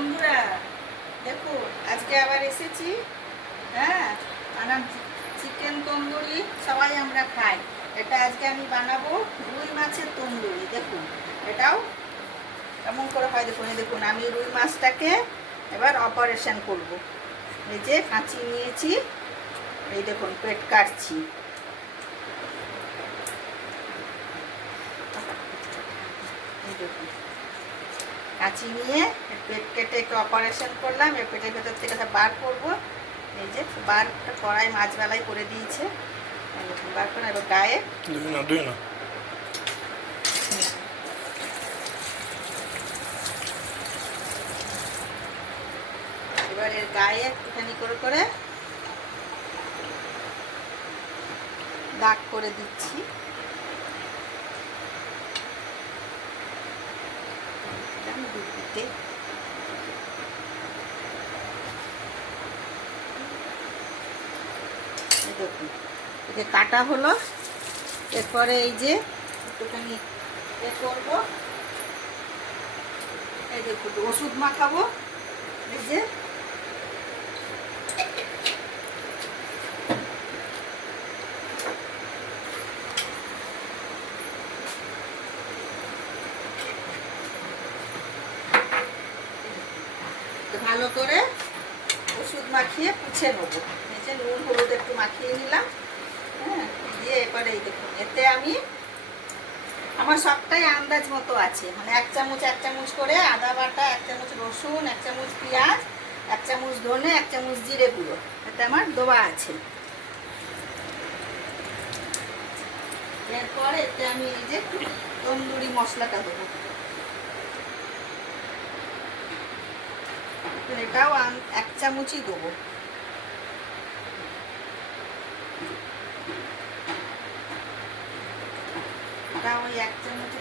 বন্ধুরা, দেখো, আজকে আবার এসেছি হ্যাঁ? বানাম চিকেন তন্দুরি সবাই আমরা খাই। এটা আজকে আমি বানাবো রুই মাছের তন্দুরি দেখুন এটাও কেমন করে হয় দেখুন দেখুন, আমি রুই মাছটাকে এবার অপারেশন করব। এই যে কাঁচি নিয়েছি, এই দেখুন, পেট কাটছি। এই দেখুন। কাঁচি নিয়ে পেট কেটে একটু অপারেশন করলাম এর পেটের ভেতর থেকে বার করব। এই যে বারটা কড়াই মাছবেলায় করে দিয়েছে। বার করে এবার গায়ে। এবার এর গায়ে একটুখানি করে করে দাগ করে দিচ্ছি। এরকম দু পিঠে। এই দেখুন একে কাটা হলো, এরপরে এই যে একটুখানি এ করব এই যে ওষুধ মাখাবো, এই যে ভালো করে ওষুধ মাখিয়ে পুছে নেব। যে নুন, হলুদ একটু মাখিয়ে নিলাম। হ্যাঁ দিয়ে এবারে এই দেখুন, এতে আমি আমার সবটাই আন্দাজ মতো আছে। মানে এক চামচ এক চামচ করে আদা বাটা, এক চামচ রসুন, এক চামচ পেঁয়াজ, এক চামচ ধনে, এক চামচ জিরে গুঁড়ো। এতে আমার দোবা আছে। এরপর এতে আমি এই যে তন্দুরি মশলাটা দেবো। এটাও এক চামচই দেবো। ওই এক চামচ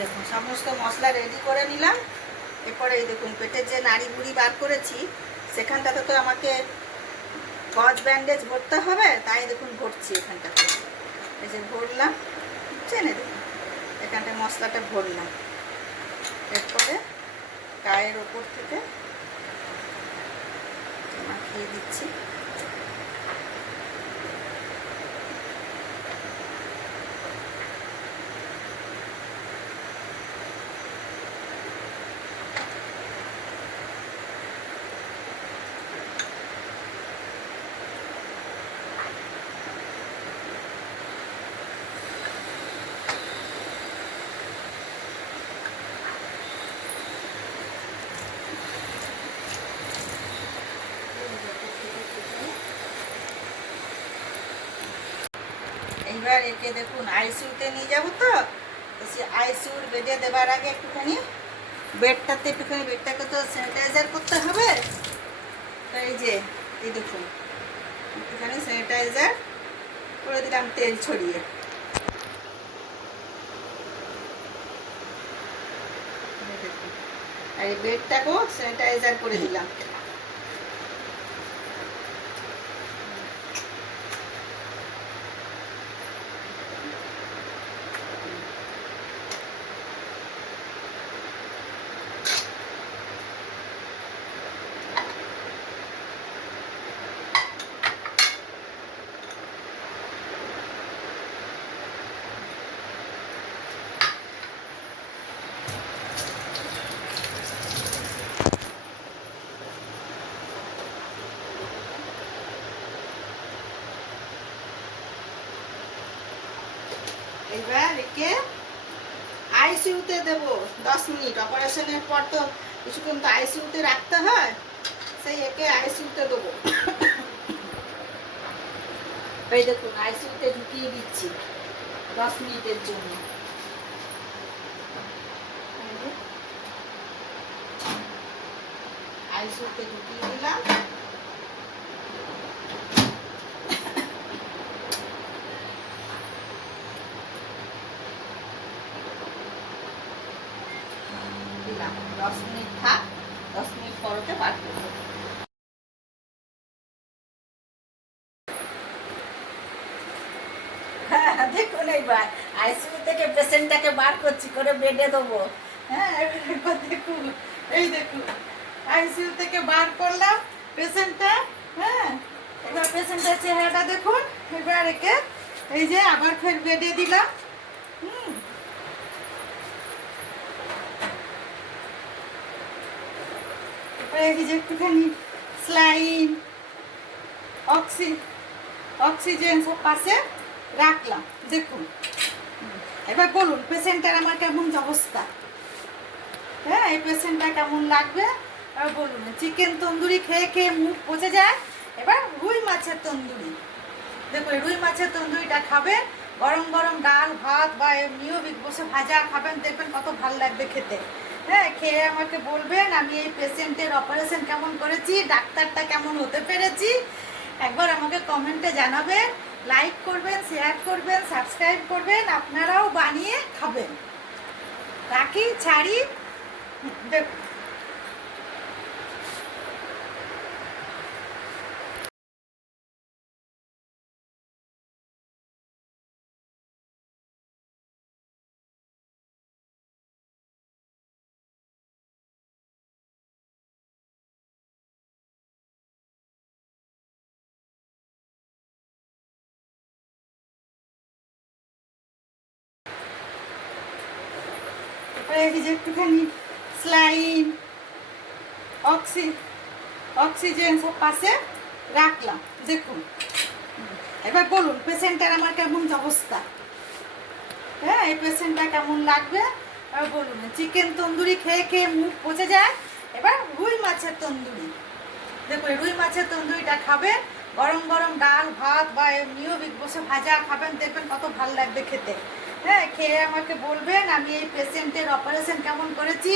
দেখুন সমস্ত মশলা রেডি করে নিলাম। এরপরে এই দেখুন, পেটের যে নাড়ি বুড়ি বার করেছি, সেখানটাতে তো আমাকে গজ, ব্যান্ডেজ ভরতে হবে, তাই দেখুন ভরছি এখানটাতে। এই যে ভরলাম এই দেখুন এখানটা মশলাটা ভরলাম। এরপরে গায়ের ওপর থেকে মাখিয়ে দিচ্ছি। এইবার একে দেখুন আইসিউতে নিয়ে যাব তো। সে আইসিউর বেডে দেবার আগে একটুখানি বেডটাতে একটুখানি বেডটাকে তো স্যানিটাইজার করতে হবে। এই যে, এই দেখুন, একটুখানি স্যানিটাইজার করে দিলাম তেল ছড়িয়ে। আর এই বেডটাকেও স্যানিটাইজার করে দিলাম। এইবার একে আইসিইউতে দেব দশ মিনিট। অপারেশনের পর তো কিছুক্ষণ তো আইসিইউতে রাখতে হয়, সেই একে আইসিইউতে দেবো। এই দেখুন আইসিইউতে ঢুকিয়ে দিচ্ছি দশ মিনিটের জন্য। আইসিইউতে ঢুকিয়ে দিলাম। দশ মিনিট থাক, দশ মিনিট পরতে বার করব হ্যাঁ, দেখুন এইবার, আইসিইউ থেকে পেশেন্টটাকে বার করছি, করে বেডে দেবো। হ্যাঁ দেখুন, এই দেখুন, আইসিইউ থেকে বার করলাম পেশেন্টটা হ্যাঁ এবার পেশেন্টের চেহারাটা দেখুন, এবার একে, এই যে আবার ফের বেডে দিলাম। হুম এরপরে এই যে একটুখানি স্লাইন অক্সি, অক্সিজেন সব পাশে রাখলাম। দেখুন। এবার বলুন, পেশেন্টের আমার কেমন অবস্থা? হ্যাঁ এই পেশেন্টটা কেমন লাগবে? এবার বলুন, চিকেন তন্দুরি খেয়ে খেয়ে মুখ পচে যায়? এবার রুই মাছের তন্দুরি। দেখুন, রুই মাছের তন্দুরিটা খাবেন গরম গরম ডাল, ভাত বা এমনিও বসে ভাজা খাবেন, দেখবেন কত ভালো লাগবে খেতে। হ্যাঁ খেয়ে আমাকে বলবেন? আমি এই পেশেন্টের অপারেশন কেমন করেছি? ডাক্তারটা কেমন হতে পেরেছি? একবার আমাকে কমেন্টে জানাবেন লাইক করবেন শেয়ার করবেন সাবস্ক্রাইব করবেন, আপনারাও বানিয়ে খাবেন। রাখি, ছাড়ি। এই যে একটুখানি স্লাইন অক্সি, অক্সিজেন সব পাশে রাখলাম, দেখুন। এবার বলুন, পেশেন্টের আমার কেমন অবস্থা? হ্যাঁ এই পেশেন্টটা কেমন লাগবে? বলুন, চিকেন তন্দুরি খেয়ে খেয়ে মুখ পচে যায়? এবার রুই মাছের তন্দুরি। দেখুন রুই মাছের তন্দুরিটা খাবে গরম গরম ডাল, ভাত বা এমনিও বসে ভাজা খাবেন, দেখবেন কত ভালো লাগবে খেতে। হ্যাঁ খেয়ে আমাকে বলবেন আমি এই পেশেন্টের অপারেশন কেমন করেছি